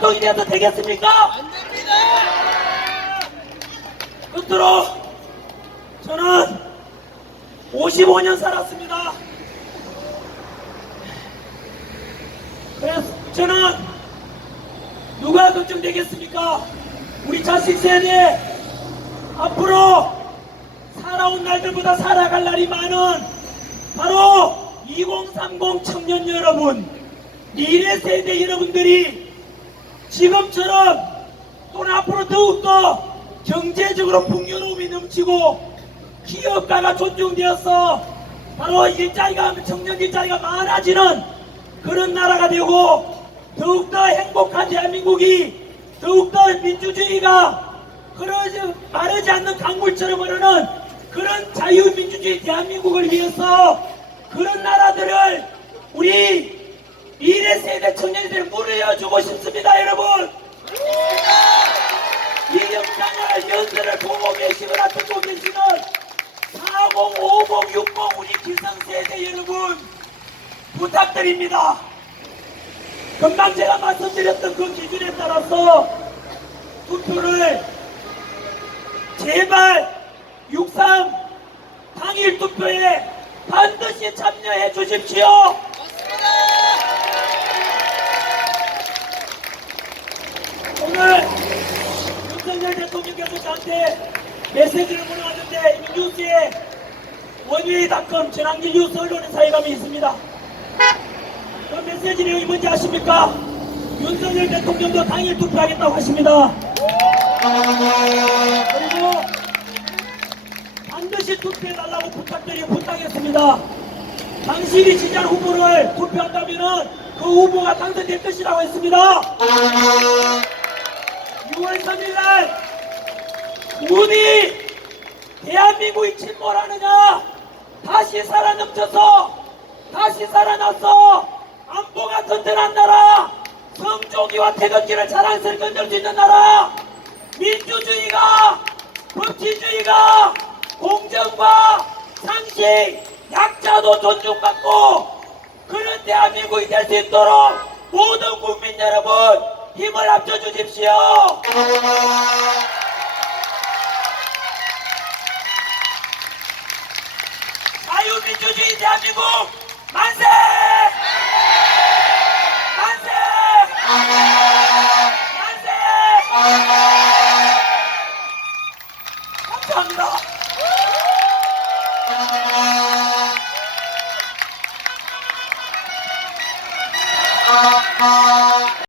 대통령이 되어도 되겠습니까? 안 됩니다. 끝으로 저는 55년 살았습니다. 그래서 저는 누가 걱정되겠습니까? 우리 자식 세대 앞으로 살아온 날들보다 살아갈 날이 많은 바로 2030 청년 여러분, 미래 세대 여러분들이 지금처럼 또는 앞으로 더욱더 경제적으로 풍요로움이 넘치고 기업가가 존중되어서 바로 일자리가 청년 일자리가 많아지는 그런 나라가 되고 더욱더 행복한 대한민국이 더욱더 민주주의가 흐르지 마르지 않는 강물처럼 흐르는 그런 자유민주주의 대한민국을 위해서 그런 나라들을 우리 미래 세대 청년들이 물어주고 싶습니다 여러분 이 영상을 연설을 보고 계시거나 듣고 계시는 40, 50, 60 우리 기성세대 여러분 부탁드립니다. 금방 제가 말씀드렸던 그 기준에 따라서 투표를 제발 63 당일 투표에 반드시 참여해 주십시오. 오늘 윤석열 대통령께서 저한테 메시지를 보내왔는데 이 뉴스에 원유이닷컴 전환기 뉴스 언론의 사회감이 있습니다. 그 메시지 내용이 뭔지 아십니까? 윤석열 대통령도 당일 투표하겠다고 하십니다. 그리고 반드시 투표해달라고 부탁드리고 부탁했습니다. 당신이 지지한 후보를 투표한다면 그 후보가 당선될 것이라고 했습니다. 6월 3일날 군이 대한민국이 침몰하느냐? 다시 살아넘쳐서 다시 살아났어 안보가 든든한 나라. 성조기와 태극기를 자랑스럽게 건들 수 있는 나라. 민주주의가 법치주의가 공정과 상식 약자도 존중받고 그런 대한민국이 될 수 있도록 모든 국민 여러분 힘을 합쳐 주십시오. 자유 민주주의 대한민국 만세! 만세! 만세! 감사합니다.